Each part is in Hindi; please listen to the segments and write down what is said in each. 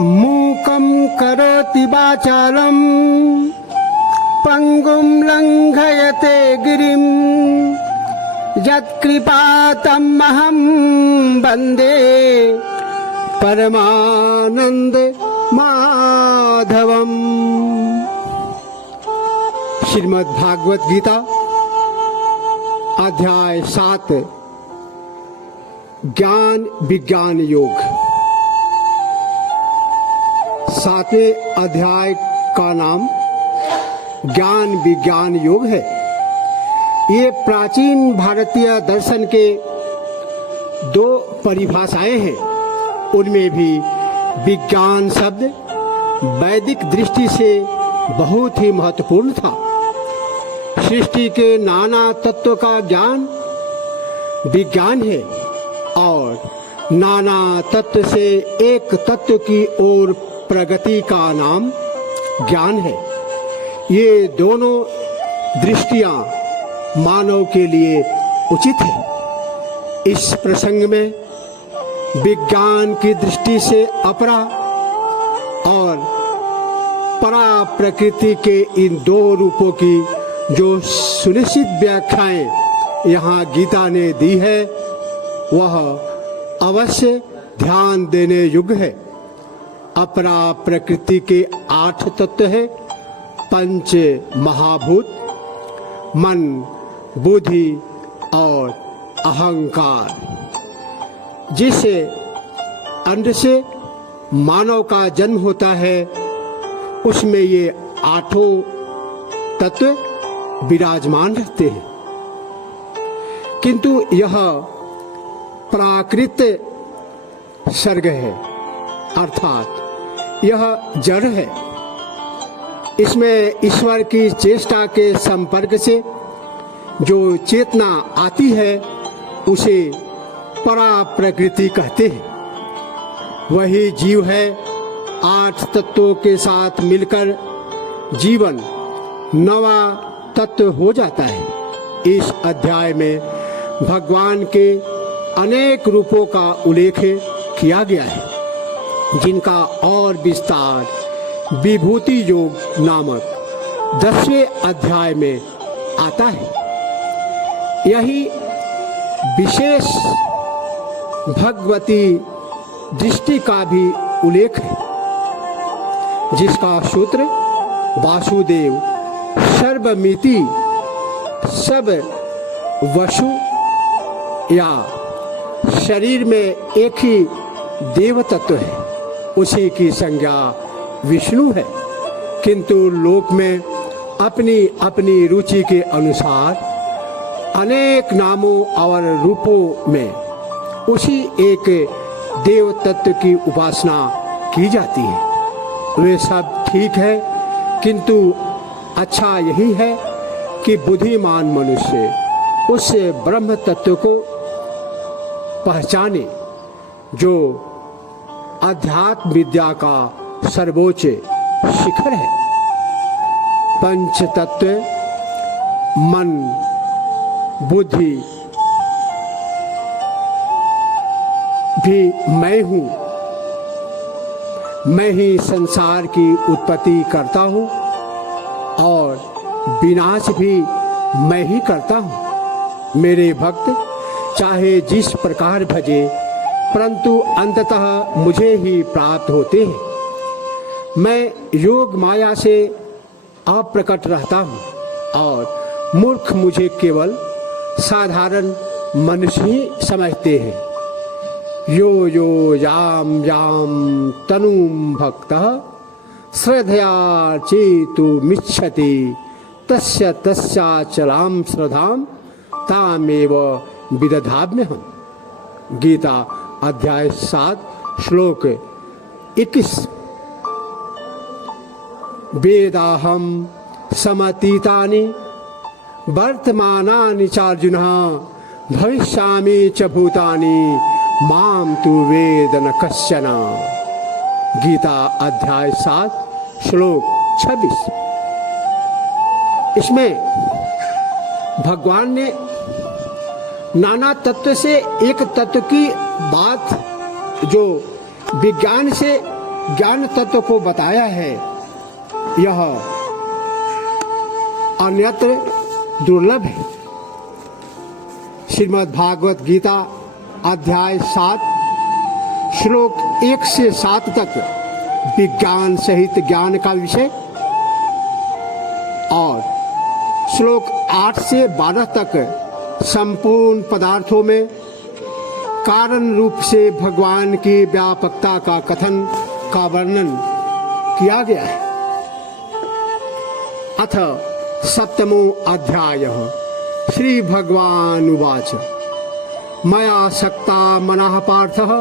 मूकं करोति वाचालं पंगुं लंघयते गिरिं यत्कृपातमहं वन्दे परमानंद माधवम। श्रीमद् भागवत गीता अध्याय 7 ज्ञान विज्ञान योग। 7वें अध्याय का नाम ज्ञान विज्ञान योग है। ये प्राचीन भारतीय दर्शन के 2 परिभाषाएं हैं। उनमें भी विज्ञान शब्द वैदिक दृष्टि से बहुत ही महत्वपूर्ण था। सृष्टि के नाना तत्वों का ज्ञान विज्ञान है और नाना तत्व से एक तत्व की ओर प्रगति का नाम ज्ञान है। ये दोनों दृष्टियां मानव के लिए उचित है। इस प्रसंग में विज्ञान की दृष्टि से अपरा और परा प्रकृति के इन 2 रूपों की जो सुनिश्चित व्याख्याएं यहाँ गीता ने दी है वह अवश्य ध्यान देने योग्य है। अपरा प्रकृति के 8 तत्व है। पंच महाभूत, मन, बुद्धि और अहंकार। जिस अंड से मानव का जन्म होता है उसमें ये 8 तत्व विराजमान रहते हैं, किंतु यह प्राकृत सर्ग है, अर्थात यह जड़ है। इसमें ईश्वर की चेष्टा के संपर्क से जो चेतना आती है उसे परा प्रकृति कहते हैं। वही जीव है। 8 तत्वों के साथ मिलकर जीवन नवा तत्व हो जाता है। इस अध्याय में भगवान के अनेक रूपों का उल्लेख किया गया है, जिनका और विस्तार विभूति योग नामक 10वें अध्याय में आता है। यही विशेष भगवती दृष्टि का भी उल्लेख है, जिसका सूत्र वासुदेव सर्वमिति सब वसु या शरीर में एक ही देव तत्व है, उसी की संज्ञा विष्णु है। किंतु लोक में अपनी अपनी रुचि के अनुसार अनेक नामों और रूपों में उसी एक देव तत्व की उपासना की जाती है। वे सब ठीक है, किंतु अच्छा यही है कि बुद्धिमान मनुष्य उस ब्रह्म तत्व को पहचाने जो अध्यात्म विद्या का सर्वोच्च शिखर है। पंच तत्व मन, बुद्धि भी मैं हूँ। मैं ही संसार की उत्पत्ति करता हूँ और विनाश भी मैं ही करता हूँ। मेरे भक्त चाहे जिस प्रकार भजे, परंतु अंततः मुझे ही प्राप्त होते हैं। मैं योग माया से अप्रकट रहता हूँ और मूर्ख मुझे केवल साधारण मनुष्य ही समझते हैं। यो यो याम याम तनुम भक्तः श्रद्धया चेतुमिच्छति तस्य तस्याचलां श्रद्धां तामेव विदधाम्यहम्। गीता अध्याय 7 श्लोक 21। वेदाहं समतीतानि वर्तमानानि चार्जुनः भविष्यामि च भूतानि माम तु वेद न कश्चन। गीता अध्याय 7 श्लोक 26। इसमें भगवान ने नाना तत्व से एक तत्व की बात जो विज्ञान से ज्ञान तत्व को बताया है, यह अन्यत्र दुर्लभ है। श्रीमद् भागवत गीता अध्याय 7 श्लोक 1 से 7 तक विज्ञान सहित ज्ञान का विषय और श्लोक 8 से 12 तक संपूर्ण पदार्थों में कारण रूप से भगवान की व्यापकता का कथन का वर्णन किया गया है। अथ सप्तमो अध्यायः श्री भगवान उवाच मया सक्ता मनः पार्थः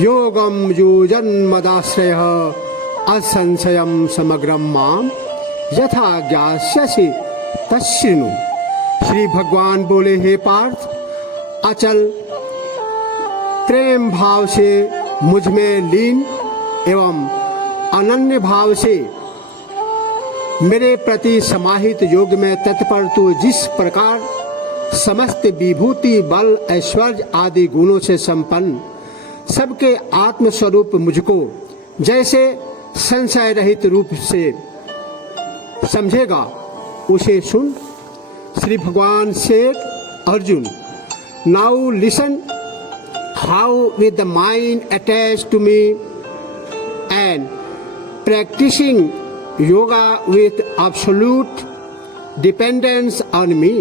योगं युजन्मदाश्रयः असंशयं समग्रं मां यथा ज्ञास्यसि तच्छृणु। श्री भगवान बोले, हे पार्थ, अचल प्रेम भाव से मुझ में लीन एवं अनन्य भाव से मेरे प्रति समाहित योग में तत्पर तू जिस प्रकार समस्त विभूति बल ऐश्वर्य आदि गुणों से संपन्न सबके आत्म स्वरूप मुझको जैसे संशय रहित रूप से समझेगा उसे सुन। श्री भगवान से Arjun, now listen how with the mind attach to me and practicing yoga with absolute dependence on me,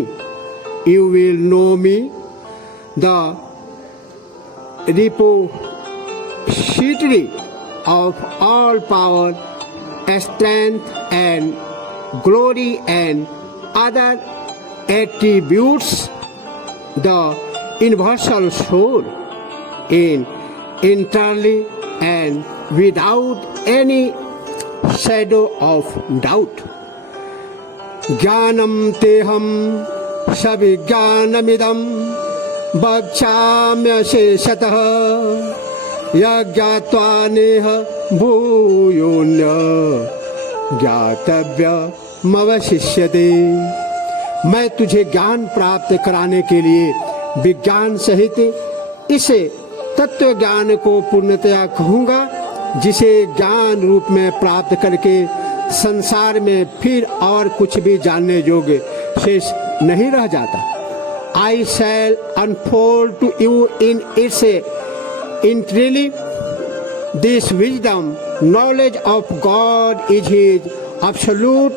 you will know me, the repository of all power, strength and glory and other attributes, the universal soul, entirely and without any shadow of doubt. ज्ञानम तेहम सविज्ञानमिदं वक्ष्याम्यशेषतः यज्ञात्वा नेह भूयोऽन्य ज्ञातव्यमवशिष्यते। मैं तुझे ज्ञान प्राप्त कराने के लिए विज्ञान सहित इस तत्व ज्ञान को पूर्णतया कहूँगा जिसे ज्ञान रूप में प्राप्त करके संसार में फिर और कुछ भी जानने योग्य शेष नहीं रह जाता। I shall unfold to you in its entirely this wisdom. Knowledge of God is His absolute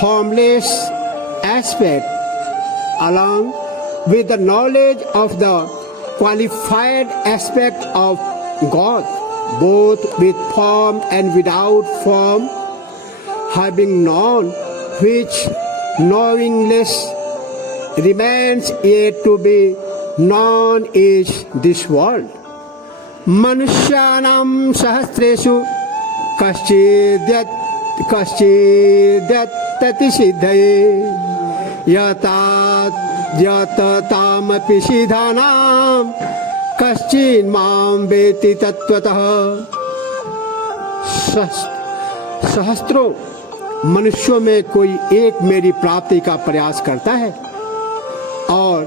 formless aspect, along with the knowledge of the qualified aspect of God, both with form and without form, having known which knowingness remains yet to be known is this world. Manusyanam sahasreshu kaschidyattati siddhaye yatamapi siddhanam कश्चिन मां वेति तत्वतः। सहस्त्रों मनुष्यों में कोई एक मेरी प्राप्ति का प्रयास करता है और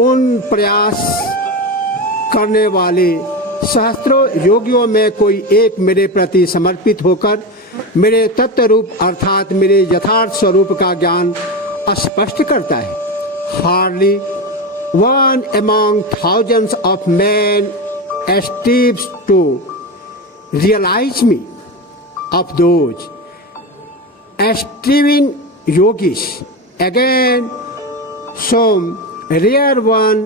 उन प्रयास करने वाले सहस्त्रों योगियों में कोई एक मेरे प्रति समर्पित होकर मेरे तत्व रूप अर्थात मेरे यथार्थ स्वरूप का ज्ञान स्पष्ट करता है। Hardly one among thousands of men strives to realize me. Of those striving yogis, again some rare one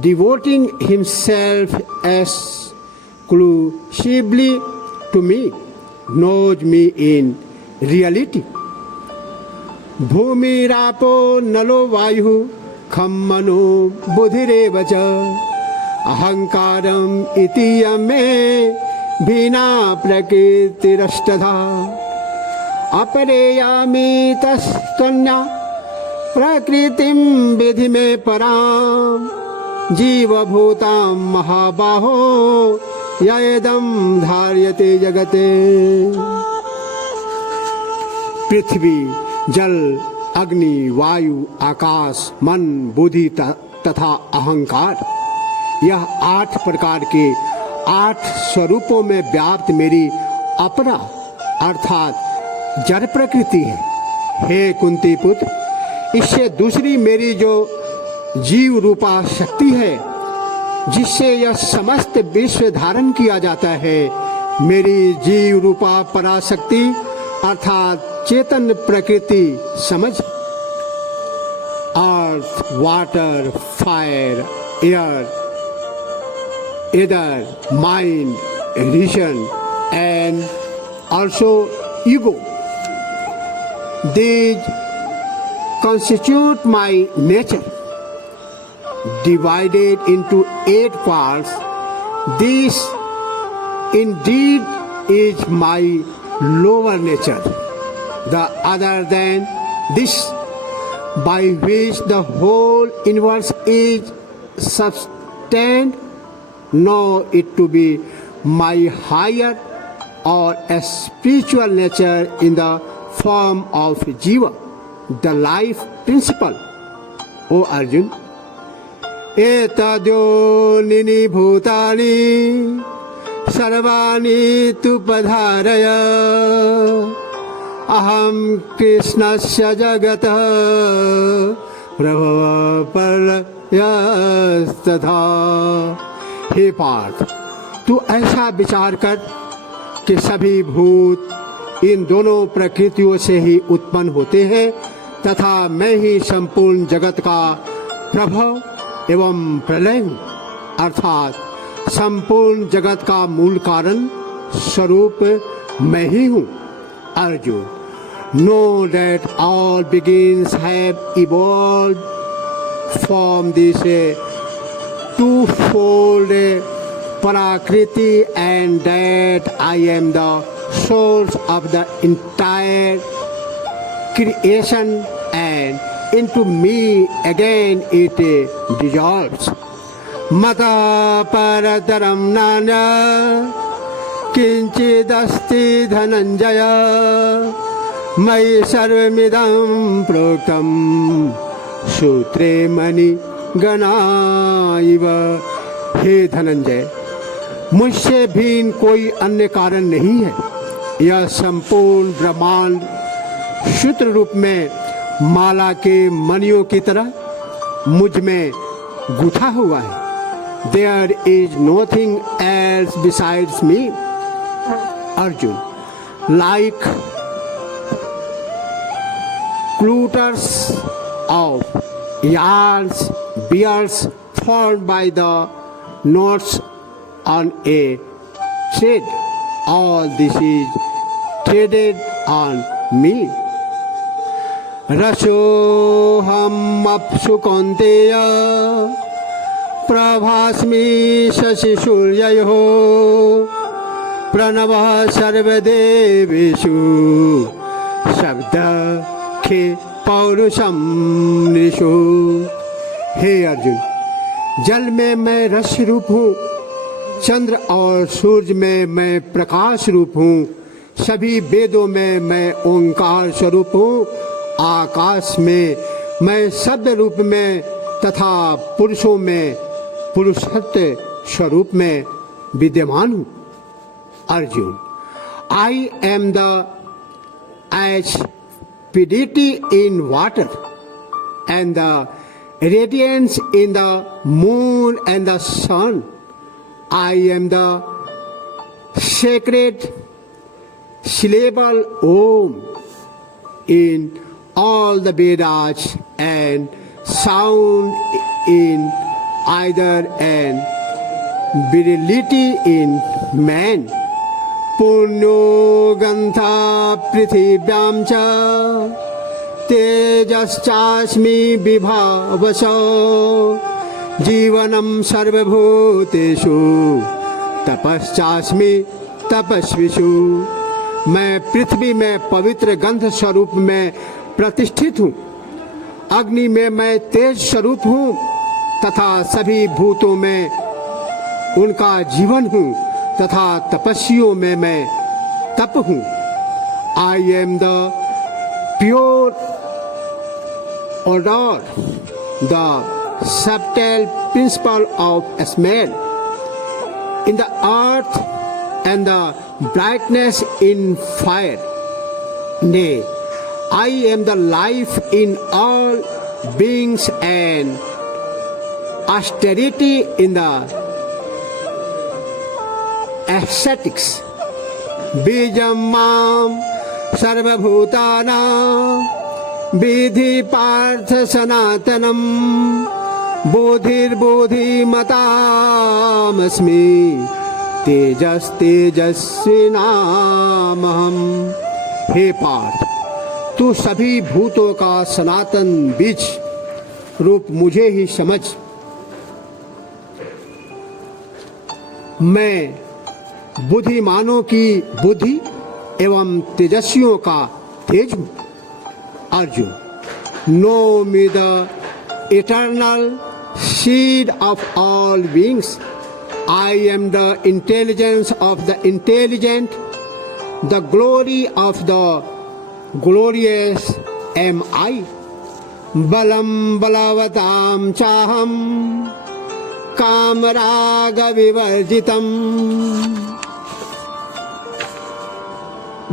devoting himself exclusively to me knows me in reality. Bhumi rapo nalo vayu खम मनो बुधिरेव च अहंकारम इति यमे भिना प्रकृतिरष्टधा अपरेयामि तस्तन्या प्रकृतिं विधि में परां जीवभूतां महाबाहो यदं धार्यते जगते। पृथ्वी जल अग्नि वायु आकाश मन बुद्धि तथा अहंकार, यह 8 प्रकार के 8 स्वरूपों में व्याप्त मेरी अपरा अर्थात जड़ प्रकृति है। हे कुंती पुत्र, इससे दूसरी मेरी जो जीव रूपा शक्ति है, जिससे यह समस्त विश्व धारण किया जाता है, मेरी जीव रूपा पराशक्ति अर्थात चेतन प्रकृति समझ, earth, water, fire, air, ether, mind, reason and also ego. These constitute my nature. Divided into 8 parts, this indeed is my lower nature. The other than this, by which the whole universe is sustained, know it to be my higher or a spiritual nature in the form of Jiva, the life principle. O Arjun, etadyo bhutani sarvani tupadharaya aham krishnasya jagata prabhava parayasthatha. हे पार्थ, तू ऐसा विचार कर कि सभी भूत इन दोनों प्रकृतियों से ही उत्पन्न होते हैं तथा मैं ही संपूर्ण जगत का प्रभव एवं प्रलय हूँ, अर्थात संपूर्ण जगत का मूल कारण स्वरूप मैं ही हूँ। Arjun, know that all begins have evolved from this to-fold Prakriti, and that I am the source of the entire creation, and into me again it dissolves. Mata parataram nana kinchidasti dhananjaya mai sarvamidam proktam sutre mani ganaiva. हे धनंजय, मुझसे भिन्न कोई अन्य कारण नहीं है। यह संपूर्ण ब्रह्मांड सूत्र रूप में माला के मणियों की तरह मुझ में गुथा हुआ है। There is nothing else besides me. Arjun, like clusters of yarns, bears formed by the knots on a thread, all this is threaded on me. रसोऽहम् अप्सु कौन्तेय प्रभास्मि शशिसूर्ययोः प्रणवः सर्वदेवेषु शब्दखे पौरुषं नृषु। हे अर्जुन, जल में मैं रस रूप हूँ, चंद्र और सूर्य में मैं प्रकाश रूप हूँ, सभी वेदों में मैं ओंकार स्वरूप हूँ, आकाश में मैं शब्द रूप में तथा पुरुषों में पुरुषत्व स्वरूप में विद्यमान हूँ। Arjun, I am the acidity in water and the radiance in the moon and the sun. I am the sacred syllable Om in all the Vedas and sound in either and virility in man. Punyo gantha prithibhyam cha तेजश्चास्मि विभावसो जीवनं सर्वभूतेषु तपश्चास्मि तपस्विषु। मैं पृथ्वी में पवित्र गंध स्वरूप में प्रतिष्ठित हूँ, अग्नि में मैं तेज स्वरूप हूँ तथा सभी भूतों में उनका जीवन हूँ तथा तपस्वियों में मैं तप हूँ। I am the pure odor, the subtle principle of smell. In the earth and the brightness in fire. Nay, I am the life in all beings and austerity in the ascetics. Bijam mam sarvabhutanam vidhi partha sanatanam bodhir bodhi matamasmi तेजस तेजस्वी नामहम। हे पार्थ, तू सभी भूतों का सनातन बीज रूप मुझे ही समझ। मैं बुद्धिमानों की बुद्धि एवं तेजस्वियों का तेज हूँ। Arjun, know me the eternal seed of all beings. I am the intelligence of the intelligent, the glory of the glorious am I. Balam balavatam chaham kamaraga vivarjitam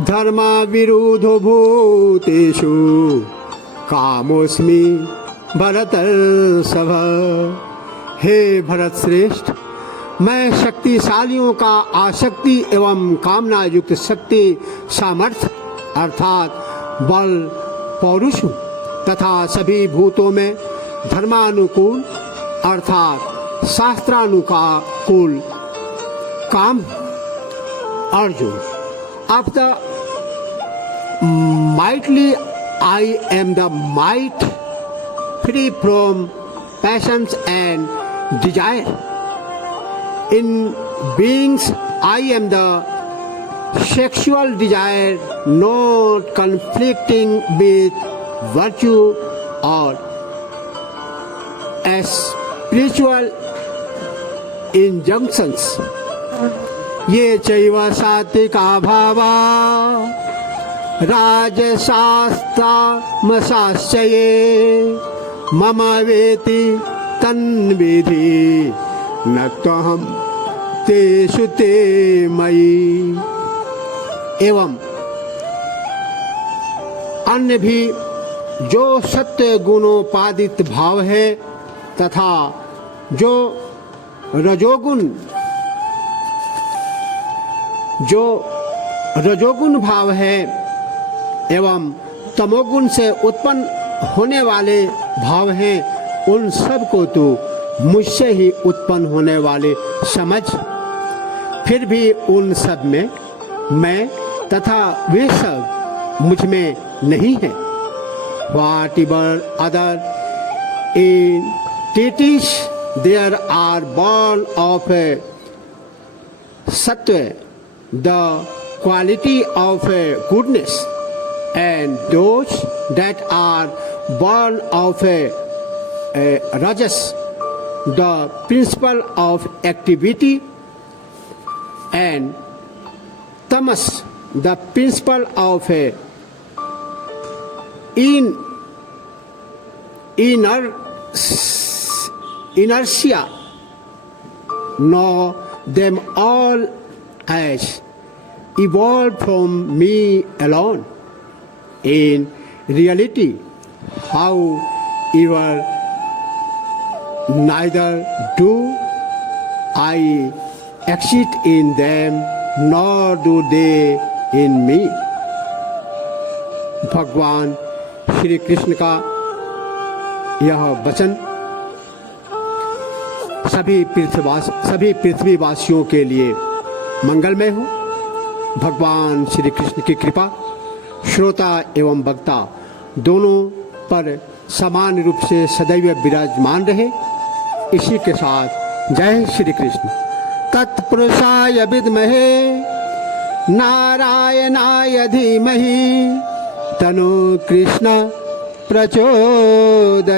dharma virudho bhuteshu kamosmi भरतर्षभ। हे भरत श्रेष्ठ, मैं शक्तिशालियों का आसक्ति एवं कामना युक्त शक्ति सामर्थ्य अर्थात बल पौरुष हूँ तथा सभी भूतों में धर्मानुकूल अर्थात शास्त्रानुकूल काम। Arjun, of the mightily I am the might, free from passions and desire. In beings, I am the sexual desire, not conflicting with virtue or as spiritual injunctions. ये चैव सात्विका भावा राजसास्तामसाश्च ये मम वेति तन्विधि न त्वहं तेषु ते मयि। एवं अन्य भी जो सत्य गुणोपादित भाव है तथा जो रजोगुण भाव है एवं तमोगुण से उत्पन्न होने वाले भाव हैं, उन सब को तू मुझसे ही उत्पन्न होने वाले समझ। फिर भी उन सब में मैं तथा वे सब मुझ में नहीं है। Whatever other entities there are born of sattva, the quality of goodness, and those that are born of rajas, the principle of activity, and tamas, the principle of inertia. Know them all as evolved from me alone. In reality, however, neither do I exist in them, nor do they in me. भगवान श्री कृष्ण का यह वचन सभी पृथ्वीवासियों के लिए मंगलमय हो। भगवान श्री कृष्ण की कृपा श्रोता एवं वक्ता दोनों पर समान रूप से सदैव विराजमान रहे। इसी के साथ जय श्री कृष्ण। तत्पुरुषाय विद्महे नारायणाय धीमहि तनो कृष्ण प्रचोदयात्।